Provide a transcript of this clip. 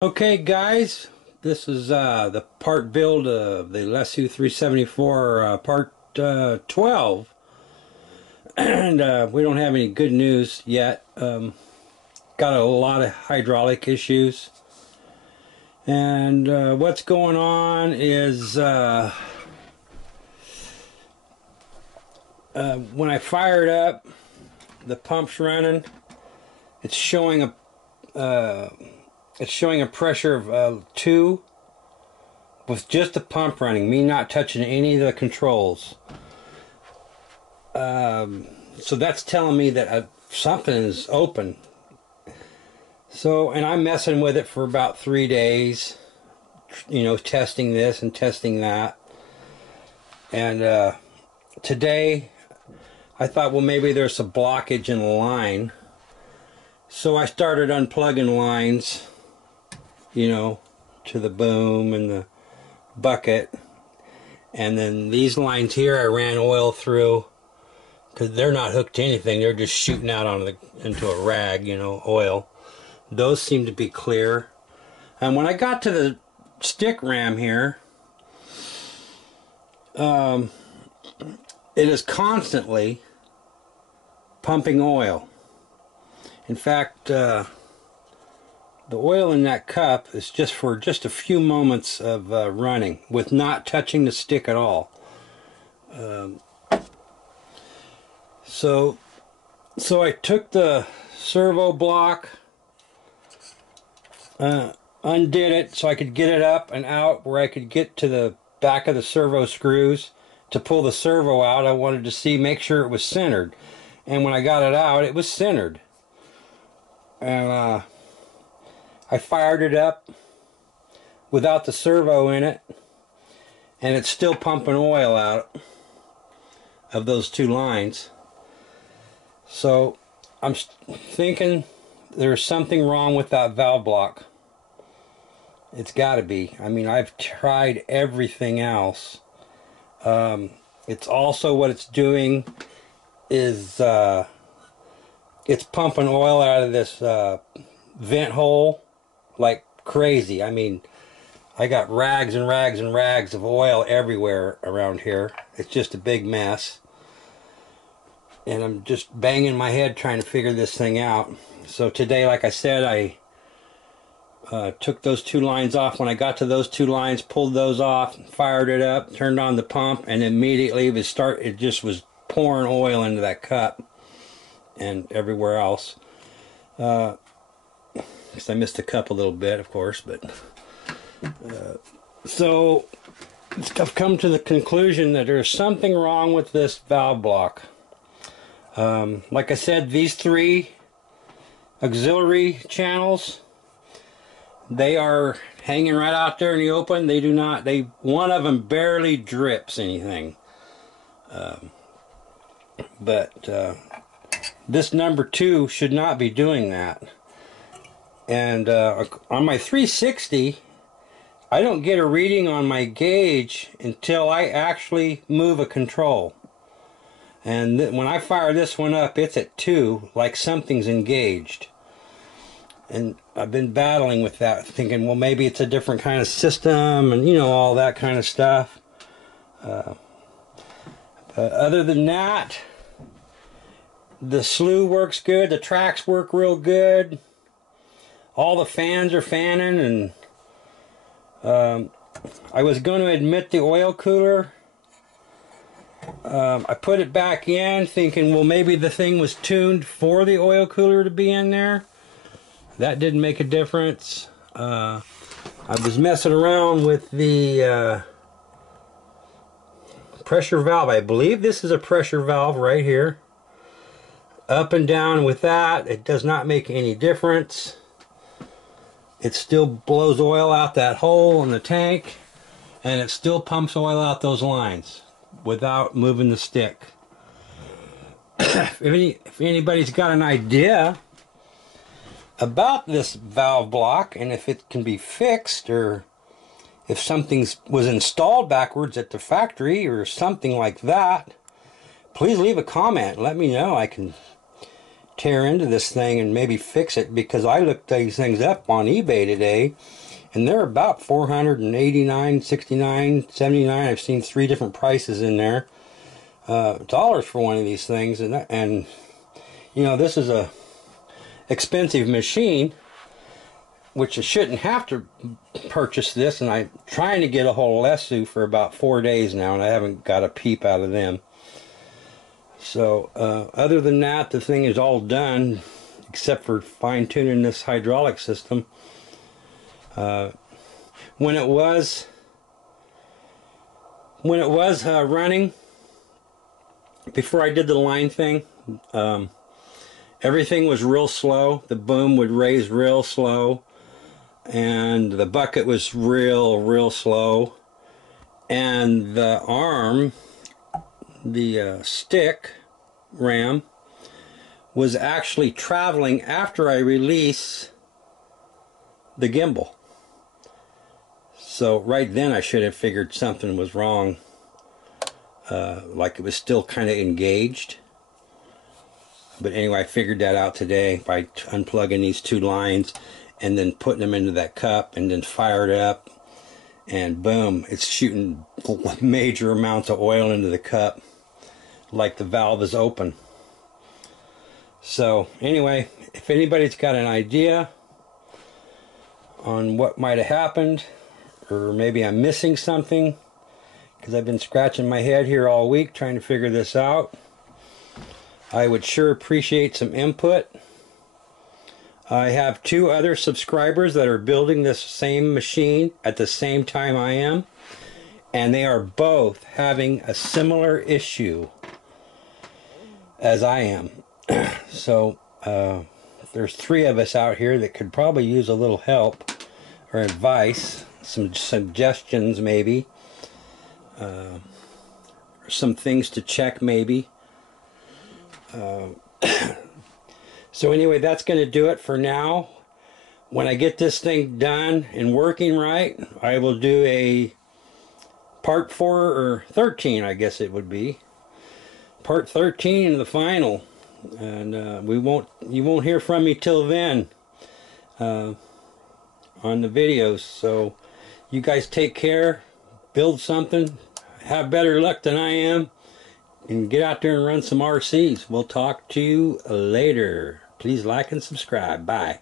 Okay, guys, this is the part build of the lesu 374 part 12, and we don't have any good news yet. Got a lot of hydraulic issues, and what's going on is when I fire it up, the pump's running. It's showing a pressure of 2 with just the pump running, me not touching any of the controls. So that's telling me that something is open. So, and I'm messing with it for about 3 days, you know, testing this and testing that. And today I thought, well, maybe there's a blockage in the line. So I started unplugging lines, you know, to the boom and the bucket. And then these lines here I ran oil through, because they're not hooked to anything, they're just shooting out into a rag, you know, oil. Those seem to be clear. And when I got to the stick ram here, it is constantly pumping oil. In fact, the oil in that cup is just for just a few moments of running with not touching the stick at all. So I took the servo block, undid it so I could get it up and out where I could get to the back of the servo screws to pull the servo out. I wanted to make sure it was centered, and when I got it out, it was centered. And I fired it up without the servo in it, and it's still pumping oil out of those 2 lines. So I'm thinking there's something wrong with that valve block. It's got to be. I mean, I've tried everything else. It's also, what it's doing is it's pumping oil out of this vent hole like crazy. I mean, I got rags and rags and rags of oil everywhere around here. It's just a big mess. And I'm just banging my head trying to figure this thing out. So today, like I said, I took those 2 lines off. When I got to those 2 lines, pulled those off, fired it up, turned on the pump, and immediately it just was pouring oil into that cup and everywhere else. Because I missed the cup a little bit, of course, but so I've come to the conclusion that there's something wrong with this valve block. Like I said, these 3 auxiliary channels, they are hanging right out there in the open. They do not, one of them barely drips anything. But this number 2 should not be doing that. And on my 360, I don't get a reading on my gauge until I actually move a control. And when I fire this one up, it's at 2, like something's engaged. And I've been battling with that, thinking, well, maybe it's a different kind of system, and, you know, all that kind of stuff. Other than that, the slew works good, the tracks work real good, all the fans are fanning, and I was going to admit the oil cooler. I put it back in thinking, well, maybe the thing was tuned for the oil cooler to be in there. That didn't make a difference. I was messing around with the pressure valve. I believe this is a pressure valve right here. Up and down with that, it does not make any difference. It still blows oil out that hole in the tank, and it still pumps oil out those lines without moving the stick. If anybody's got an idea about this valve block, and if it can be fixed, or if something was installed backwards at the factory or something like that, please leave a comment. Let me know. I can tear into this thing and maybe fix it, because I looked these things up on eBay today and they're about $489, $69, $79. I've seen 3 different prices in there, dollars for one of these things. And you know, this is a expensive machine, which I shouldn't have to purchase this, and I'm trying to get a hold of lesu for about 4 days now, and I haven't got a peep out of them. So other than that, the thing is all done except for fine-tuning this hydraulic system. When it was running, before I did the line thing, everything was real slow. The boom would raise real slow, and the bucket was real slow, and the arm, the stick ram, was actually traveling after I release the gimbal. So right then I should have figured something was wrong, like it was still kind of engaged. But anyway, I figured that out today by unplugging these 2 lines and then putting them into that cup and then fired it up, and boom, it's shooting major amounts of oil into the cup like the valve is open. So anyway, if anybody's got an idea on what might have happened, or maybe I'm missing something, because I've been scratching my head here all week trying to figure this out, I would sure appreciate some input. I have 2 other subscribers that are building this same machine at the same time I am, and they are both having a similar issue as I am. So there's 3 of us out here that could probably use a little help or advice, some suggestions maybe, or some things to check maybe. So anyway, that's going to do it for now. When I get this thing done and working right, I will do a part 4 or 13, I guess it would be. Part 13 and the final. And you won't hear from me till then on the videos. So you guys take care, build something, have better luck than I am, and get out there and run some RCs. We'll talk to you later. Please like and subscribe. Bye.